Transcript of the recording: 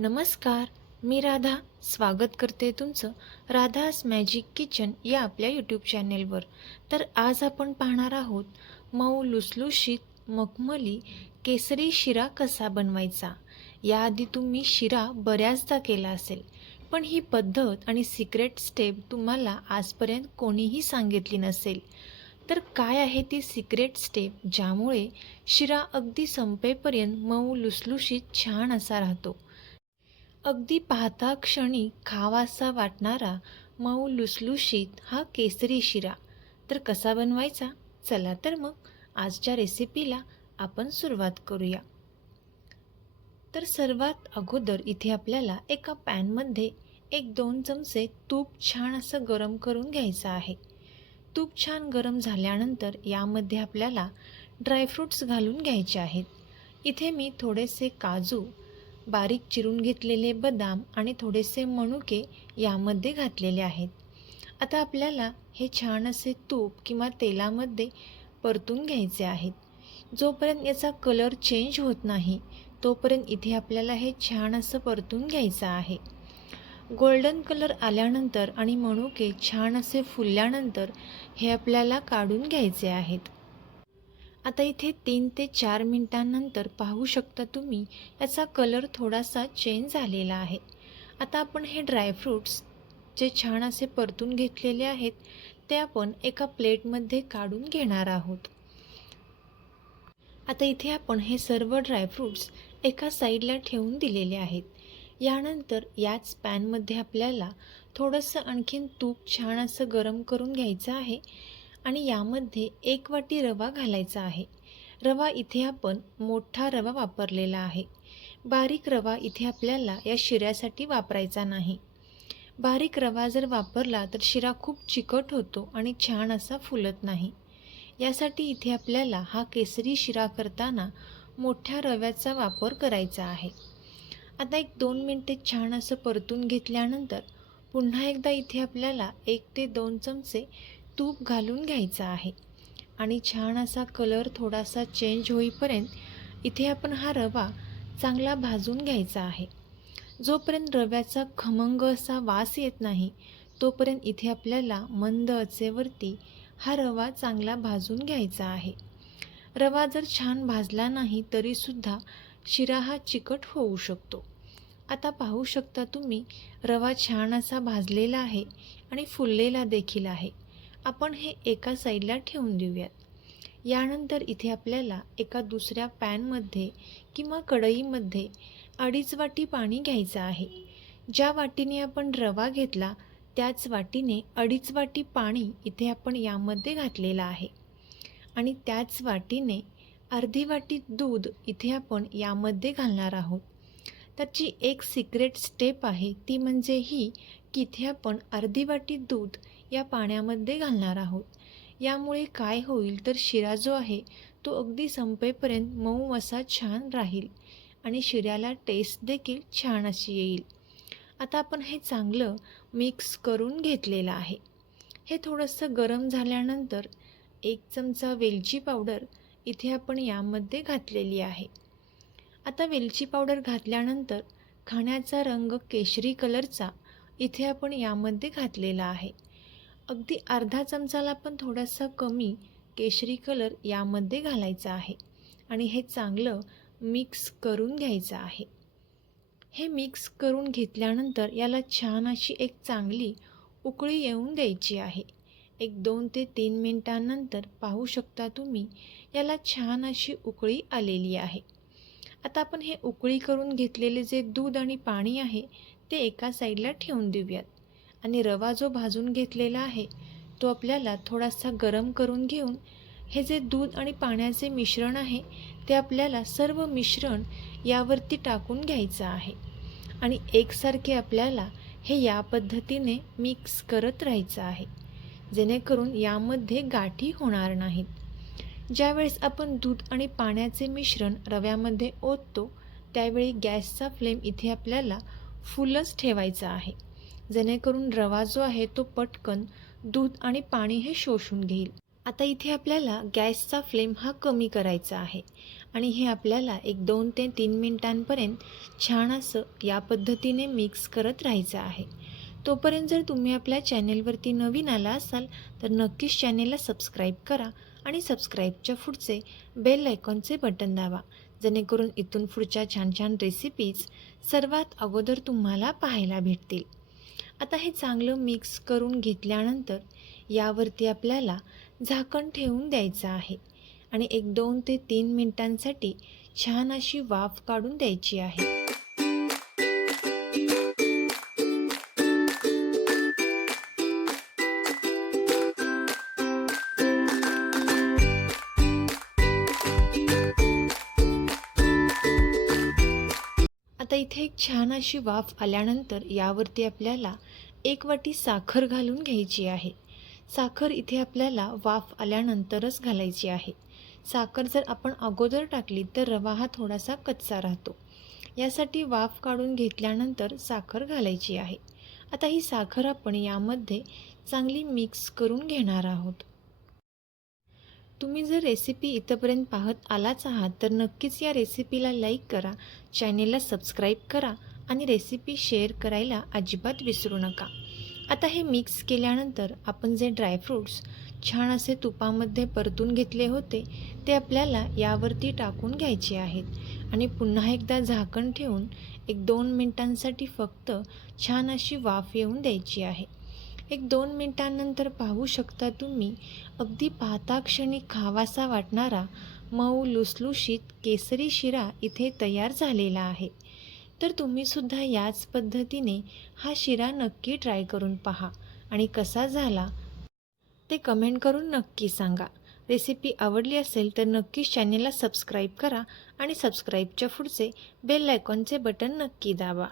नमस्कार मी राधा. स्वागत करते तुमचं राधास मॅजिक किचन या आपल्या यूट्यूब चॅनेलवर तर आज आपण पाहणार आहोत मऊ लुसलुशीत मखमली केसरी शिरा कसा बनवायचा? याआधी तुम्ही शिरा बऱ्याचदा केला असेल पण ही पद्धत आणि सिक्रेट स्टेप तुम्हाला आजपर्यंत कोणीही सांगितली नसेल. तर काय आहे ती सिक्रेट स्टेप ज्यामुळे शिरा अगदी संपेपर्यंत मऊ लुसलुशीत छान असा राहतो? अगदी पाहता क्षणी खावासा वाटणारा मऊ लुसलुशीत हा केसरी शिरा. तर कसा बनवायचा? चला तर मग आजच्या रेसिपीला आपण सुरुवात करूया. तर सर्वात अगोदर इथे आपल्याला एका पॅनमध्ये एक दोन चमचे तूप छान असं गरम करून घ्यायचं आहे. तूप छान गरम झाल्यानंतर यामध्ये आपल्याला ड्रायफ्रूट्स घालून घ्यायचे आहेत. इथे मी थोडेसे काजू बारीक चिरून घेतलेले बदाम आणि थोडेसे मनुके यामध्ये घातलेले आहेत. आता आपल्याला हे छान असे तूप किंवा तेलामध्ये परतून घ्यायचे आहेत. जोपर्यंत याचा कलर चेंज होत नाही तोपर्यंत इथे आपल्याला हे छान असं परतून घ्यायचं आहे. गोल्डन कलर आल्यानंतर आणि मनुके छान असे फुलल्यानंतर हे आपल्याला काढून घ्यायचे आहेत. आता इथे तीन ते चार मिनटांनंतर पाहू शकता तुम्ही याचा कलर थोडासा चेंज झालेला आहे. आता आपण हे ड्रायफ्रूट्स जे छान असे परतून घेतलेले आहेत ते आपण एका प्लेटमध्ये काढून घेणार आहोत. आता इथे आपण हे सर्व ड्रायफ्रूट्स एका साईडला ठेवून दिलेले आहेत. यानंतर याच पॅनमध्ये आपल्याला थोडंसं आणखीन तूप छान असं गरम करून घ्यायचं आहे. आणि यामध्ये एक वाटी रवा घालायचा आहे. रवा इथे आपण मोठा रवा वापरलेला आहे. बारीक रवा इथे आपल्याला या शिऱ्यासाठी वापरायचा नाही. बारीक रवा जर वापरला तर शिरा खूप चिकट होतो आणि छान असा फुलत नाही. यासाठी इथे आपल्याला हा केसरी शिरा करताना मोठ्या रव्याचा वापर करायचा आहे. आता एक दोन मिनटे छान असं परतून घेतल्यानंतर पुन्हा एकदा इथे आपल्याला एक ते दोन चमचे तूप घालून घ्यायचं आहे. आणि छान असा कलर थोडासा चेंज होईपर्यंत इथे आपण हा रवा चांगला भाजून घ्यायचा आहे. जोपर्यंत रव्याचा खमंग असा वास येत नाही तोपर्यंत इथे आपल्याला मंद अचेवरती हा रवा चांगला भाजून घ्यायचा आहे. रवा जर छान भाजला नाही तरीसुद्धा शिरा हा चिकट होऊ शकतो. आता पाहू शकता तुम्ही रवा छान असा भाजलेला आहे आणि फुललेला देखील आहे. आपण हे एका साईडला ठेवून देऊयात. यानंतर इथे आपल्याला एका दुसऱ्या पॅनमध्ये किंवा कढईमध्ये अडीच वाटी पाणी घ्यायचं आहे. ज्या वाटीने आपण रवा घेतला त्याच वाटीने अडीच वाटी पाणी इथे आपण यामध्ये घातलेलं आहे. आणि त्याच वाटीने अर्धी वाटी दूध इथे आपण यामध्ये घालणार आहोत. त्याची एक सिक्रेट स्टेप आहे ती म्हणजे ही की इथे आपण अर्धी वाटी दूध या पाण्यामध्ये घालणार आहोत. यामुळे काय होईल तर शिरा जो आहे तो अगदी संपेपर्यंत मऊ असा छान राहील आणि शिऱ्याला टेस्ट देखील छान अशी येईल. आता आपण हे चांगलं मिक्स करून घेतलेलं आहे. हे थोडंसं गरम झाल्यानंतर एक चमचा वेलची पावडर इथे आपण यामध्ये घातलेली आहे. आता वेलची पावडर घातल्यानंतर खाण्याचा रंग केशरी कलरचा इथे आपण यामध्ये घातलेला आहे. अगदी अर्धा चमचाला पण थोडासा कमी केशरी कलर यामध्ये घालायचा आहे आणि हे चांगलं मिक्स करून घ्यायचं आहे. हे मिक्स करून घेतल्यानंतर याला छान अशी एक चांगली उकळी येऊन द्यायची आहे. एक दोन ते तीन मिनटांनंतर पाहू शकता तुम्ही याला छान अशी उकळी आलेली आहे. आता आपण हे उकळी करून घेतलेले जे दूध आणि पाणी आहे ते एका साईडला ठेवून देऊयात. आणि रवा जो भाजून घेतलेला आहे तो आपल्याला थोडासा गरम करून घेऊन हे जे दूध आणि पाण्याचे मिश्रण आहे ते आपल्याला सर्व मिश्रण यावरती टाकून घ्यायचं आहे. आणि एकसारखे आपल्याला हे या पद्धतीने मिक्स करत राहायचं आहे जेणेकरून यामध्ये गाठी होणार नाहीत. ज्यावेळेस आपण दूध आणि पाण्याचे मिश्रण रव्यामध्ये ओततो त्यावेळी गॅसचा फ्लेम इथे आपल्याला फुलच ठेवायचा आहे. जेणेकरून रवा जो आहे तो पटकन दूध आणि पाणी हे शोषून घेईल. आता इथे आपल्याला गॅसचा फ्लेम हा कमी करायचा आहे आणि हे आपल्याला एक दोन ते तीन मिनटांपर्यंत छान असं या पद्धतीने मिक्स करत राहायचं आहे. तोपर्यंत जर तुम्ही आपल्या चॅनेलवरती नवीन आला असाल तर नक्कीच चॅनेलला सबस्क्राईब करा आणि सबस्क्राईबच्या पुढचे बेल आयकॉनचे बटन दाबा जेणेकरून इथून पुढच्या छान छान रेसिपीज सर्वात अगोदर तुम्हाला पाहायला भेटतील. आता हे चांगलं मिक्स करून घेतल्यानंतर यावरती आपल्याला झाकण ठेवून द्यायचं आहे. आणि एक दोन ते तीन मिनिटांसाठी छान अशी वाफ काढून द्यायची आहे. आता इथे एक छान अशी वाफ आल्यानंतर यावरती आपल्याला एक वाटी साखर घालून घ्यायची आहे. साखर इथे आपल्याला वाफ आल्यानंतरच घालायची आहे. साखर जर आपण अगोदर टाकली तर रवा हा थोडासा कच्चा राहतो. यासाठी वाफ काढून घेतल्यानंतर साखर घालायची आहे. आता ही साखर आपण यामध्ये चांगली मिक्स करून घेणार आहोत. तुम्ही जर रेसिपी इथंपर्यंत पाहत आलाच आहात तर नक्कीच या रेसिपीला लाईक करा चॅनेलला सबस्क्राईब करा आणि रेसिपी शेअर करायला अजिबात विसरू नका. आता हे मिक्स केल्यानंतर आपण जे ड्रायफ्रूट्स छान असे तुपामध्ये परतून घेतले होते ते आपल्याला यावरती टाकून घ्यायचे आहेत. आणि पुन्हा एकदा झाकण ठेवून एक दोन मिनटांसाठी फक्त छान अशी वाफ येऊन द्यायची आहे. एक दोन मिनटांनंतर पाहू शकता तुम्ही अगदी पाहताक्षणी खावासा वाटणारा मऊ लुसलुशीत केसरी शिरा इथे तयार झालेला आहे. तर तुम्हीसुद्धा याच पद्धतीने हा शिरा नक्की ट्राय करून पहा. आणि कसा झाला ते कमेंट करून नक्की सांगा. रेसिपी आवडली असेल तर नक्कीच चॅनेलला सबस्क्राईब करा आणि सबस्क्राईबच्या पुढचे बेल आयकॉनचे बटन नक्की दाबा.